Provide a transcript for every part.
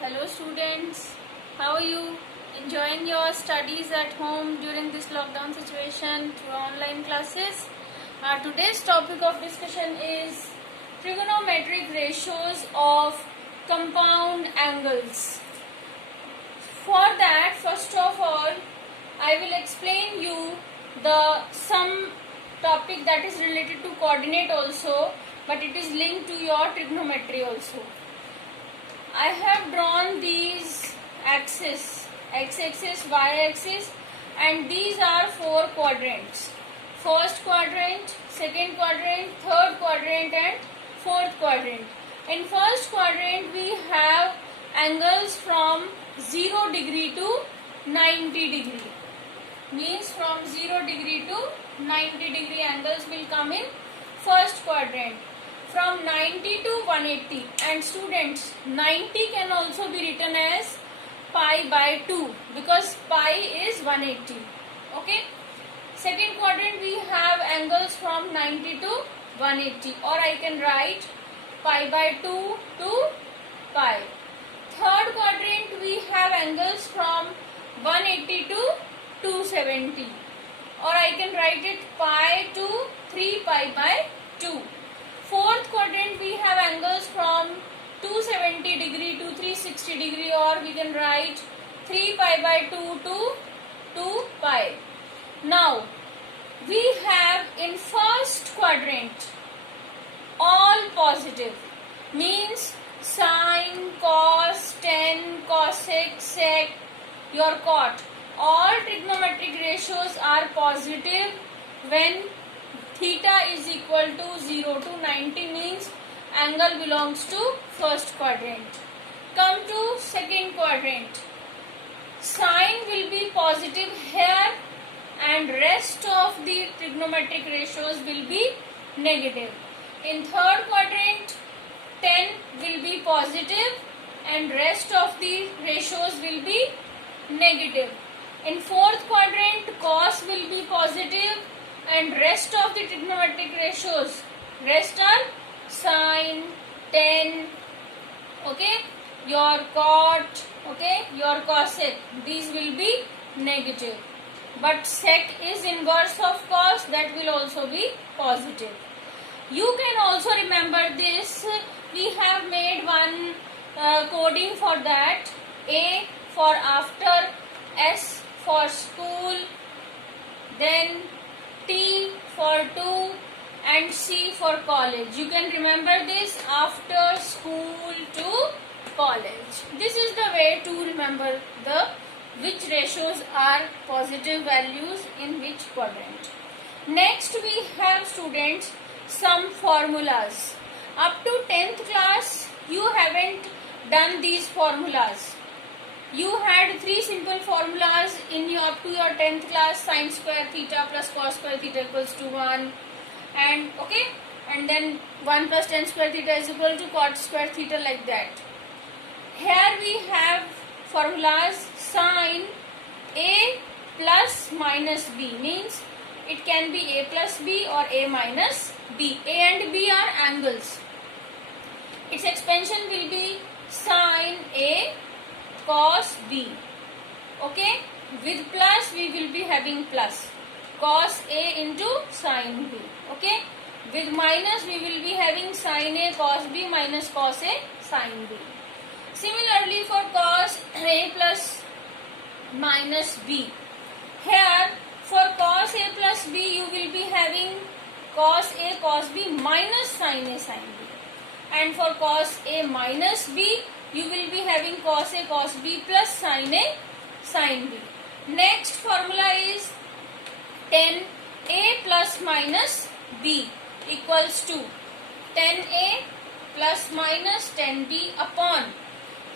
Hello students, how are you? Enjoying your studies at home during this lockdown situation through online classes? Today's topic of discussion is trigonometric ratios of compound angles. For that, first of all, I will explain you some topic that is related to coordinate also, but it is linked to your trigonometry also. I have drawn these axes, x-axis, y-axis, and these are four quadrants. First quadrant, second quadrant, third quadrant and fourth quadrant. In first quadrant we have angles from 0 degree to 90 degree. Means from 0 degree to 90 degree angles will come in first quadrant. From 90 to 180, and students, 90 can also be written as pi by 2 because pi is 180. Okay. Second quadrant we have angles from 90 to 180, or I can write pi by 2 to pi. Third quadrant we have angles from 180 to 270, or I can write it pi to 3 pi by 2. Fourth quadrant we have angles from 270 degree to 360 degree, or we can write 3 pi by 2 to 2 pi. Now we have in first quadrant all positive, means sine, cos, tan, cosec, sec, your cot. All trigonometric ratios are positive when theta is equal to 0 to 90, means angle belongs to first quadrant. Come to second quadrant. Sine will be positive here and rest of the trigonometric ratios will be negative. In third quadrant, tan will be positive and rest of the ratios will be negative. In fourth quadrant, cos will be positive and rest of the trigonometric ratios, rest are sine, tan, okay, your cot, okay, your cosec, these will be negative. But sec is inverse of cos, that will also be positive. You can also remember this, we have made one coding for that, A for after, S for school, then T for 2 and C for college. You can remember this, after school to college. This is the way to remember which ratios are positive values in which quadrant. Next we have students some formulas. Up to 10th class you haven't done these formulas. You had three simple formulas in your up to your 10th class: sine square theta plus cos square theta equals to 1, and okay, and then 1 plus tan square theta is equal to cot square theta, like that. Here we have formulas sine a plus minus b, means it can be a plus b or a minus b. A and b are angles. Its expansion will be sine a cos b, okay, with plus we will be having plus cos a into sine b, okay, with minus we will be having sine a cos b minus cos a sine b. Similarly for cos a plus minus b, here for cos a plus b you will be having cos a cos b minus sine a sine b, and for cos a minus b you will be having cos a cos b plus sine a sine b. Next formula is tan a plus minus b equals to tan a plus minus tan b upon,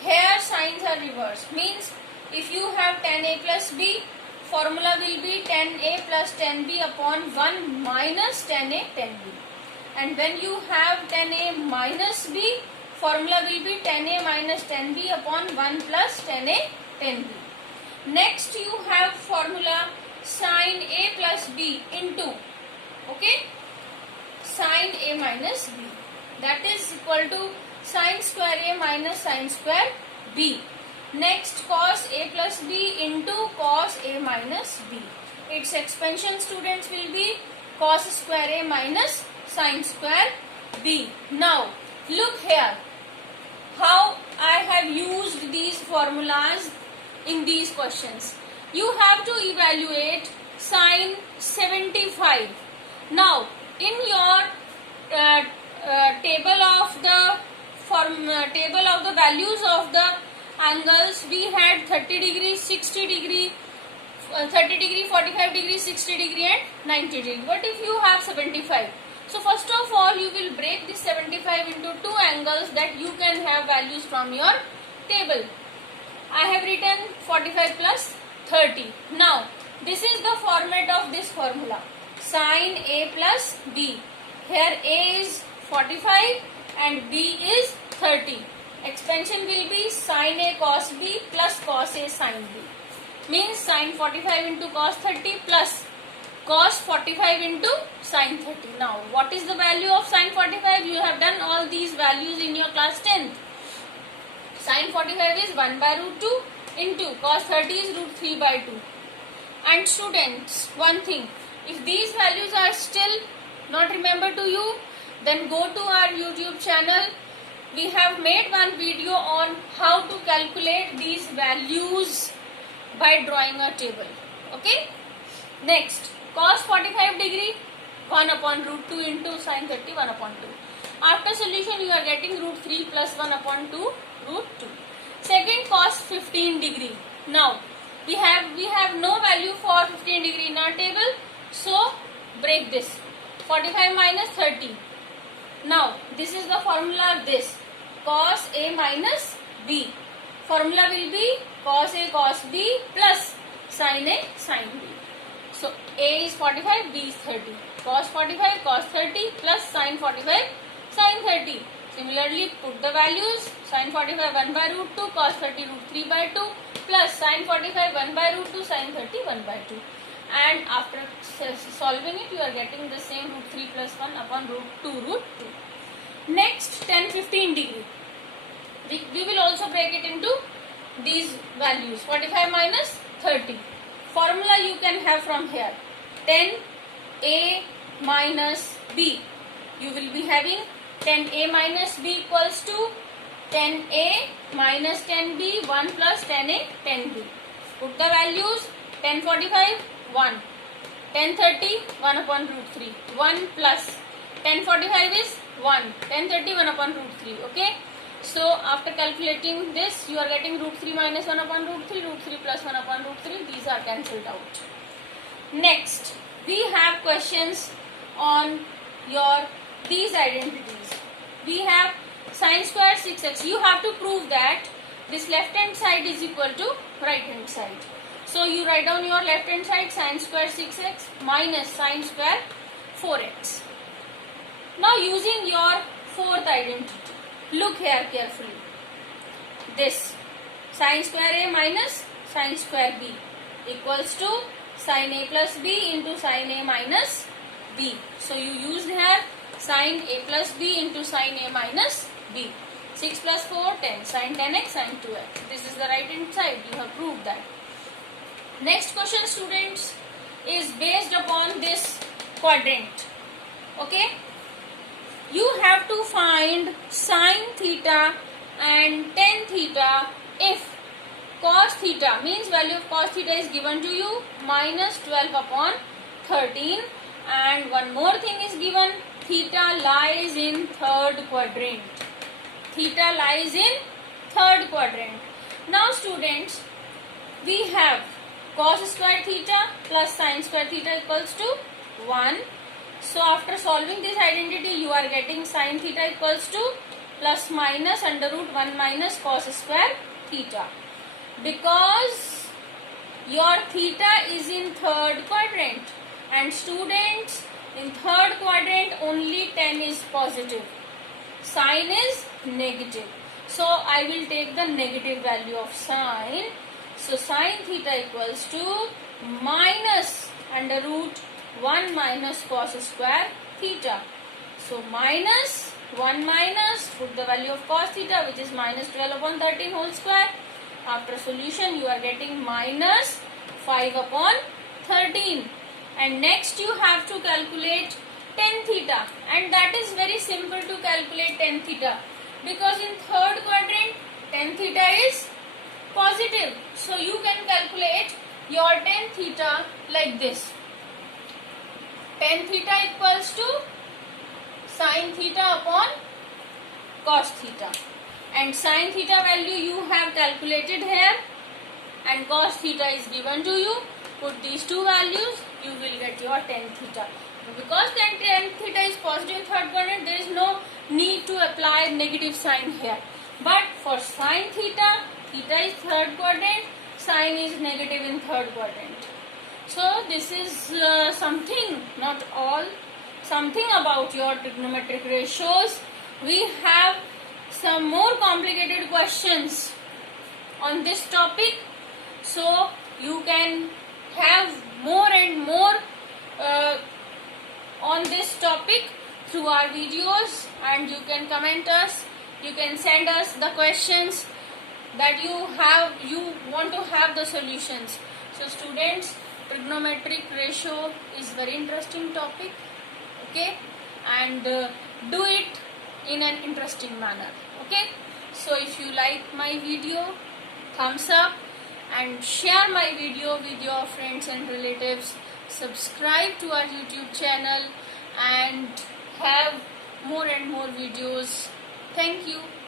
here signs are reversed, means if you have tan a plus b, formula will be tan a plus tan b upon 1 minus tan a tan b, and when you have tan a minus b, formula will be tan a minus tan b upon 1 plus tan a tan b. Next you have formula sine a plus b into, okay, sine a minus b, that is equal to sine square a minus sine square b. Next, cos a plus b into cos a minus b. Its expansion, students, will be cos square a minus sin square b. Now, look here how I have used these formulas in these questions. You have to evaluate sin 75. Now, in your table of the values of the angles, we had 30 degree, 60 degree, 30 degree, 45 degree, 60 degree and 90 degree. What if you have 75? So first of all, you will break this 75 into two angles that you can have values from your table. I have written 45 plus 30. Now, this is the format of this formula. Sin A plus B. Here A is 45 and B is 30. Expansion will be sin A cos B plus cos A sin B. Means sin 45 into cos 30 plus cos 45 into sin 30. Now, what is the value of sin 45? You have done all these values in your class 10th. Sin 45 is 1 by root 2 into cos 30 is root 3 by 2. And students, one thing, if these values are still not remembered to you, then go to our YouTube channel. We have made one video on how to calculate these values by drawing a table. Okay. Next, cos 45 degree 1 upon root 2 into sin 30 1 upon 2. After solution, you are getting root 3 plus 1 upon 2 root 2. Second, cos 15 degree. Now, we have no value for 15 degree in our table. So, break this. 45 minus 30. Now, this is the formula of this. Cos A minus B. Formula will be cos A cos B plus sin A sin B. So, A is 45, B is 30. Cos 45 cos 30 plus sin 45 sin 30. Similarly, put the values. Sin 45 1 by root 2, cos 30 root 3 by 2 plus sin 45 1 by root 2, sin 30 1 by 2. And after solving it, you are getting the same root 3 plus 1 upon root 2 root 2. Next, 10-15 degree. We will also break it into these values. 45 minus 30. Formula you can have from here. 10a minus b. You will be having 10a minus b equals to 10a minus 10b 1 plus 10a 10b. Put the values. 1045 1. 1030 1 upon root 3. 1 plus 1045 is 1. 1030 1 upon root 3. Okay. So, after calculating this, you are getting root 3 minus 1 upon root 3, root 3 plus 1 upon root 3. These are cancelled out. Next, we have questions on these identities. We have sin square 6x. You have to prove that this left hand side is equal to right hand side. So, you write down your left hand side sin square 6x minus sin square 4x. Now, using your fourth identity. Look here carefully. This sin square A minus sin square B equals to sin A plus B into sin A minus B. So, you use here sin A plus B into sin A minus B. 6 plus 4, 10. Sin 10x, sin 2x. This is the right hand side. You have proved that. Next question, students, is based upon this quadrant. Okay. You have to find sin theta and tan theta if cos theta means value of cos theta is given to you minus 12 upon 13, and one more thing is given, theta lies in third quadrant. Theta lies in third quadrant. Now students, we have cos square theta plus sin square theta equals to 1. So, after solving this identity, you are getting sin theta equals to plus minus under root 1 minus cos square theta. Because your theta is in third quadrant, and students, in third quadrant only tan is positive. Sin is negative. So, I will take the negative value of sin. So, sin theta equals to minus under root 1 minus cos square theta. So, minus 1 minus, put the value of cos theta, which is minus 12 upon 13 whole square. After solution, you are getting minus 5 upon 13. And next you have to calculate tan theta, and that is very simple to calculate tan theta, because in third quadrant tan theta is positive. So you can calculate your tan theta like this. Tan theta equals to sin theta upon cos theta, and sin theta value you have calculated here, and cos theta is given to you. Put these two values, you will get your tan theta. Because tan theta is positive in third quadrant, there is no need to apply negative sign here. But for sin theta, theta is third quadrant, sin is negative in third quadrant. So this is something, not all, something about your trigonometric ratios. We have some more complicated questions on this topic, so you can have more and more on this topic through our videos, and you can comment us, you can send us the questions that you want to have the solutions. So students, trigonometric ratio is very interesting topic, okay, and do it in an interesting manner, okay. So if you like my video, thumbs up, and share my video with your friends and relatives. Subscribe to our YouTube channel and have more and more videos. Thank you.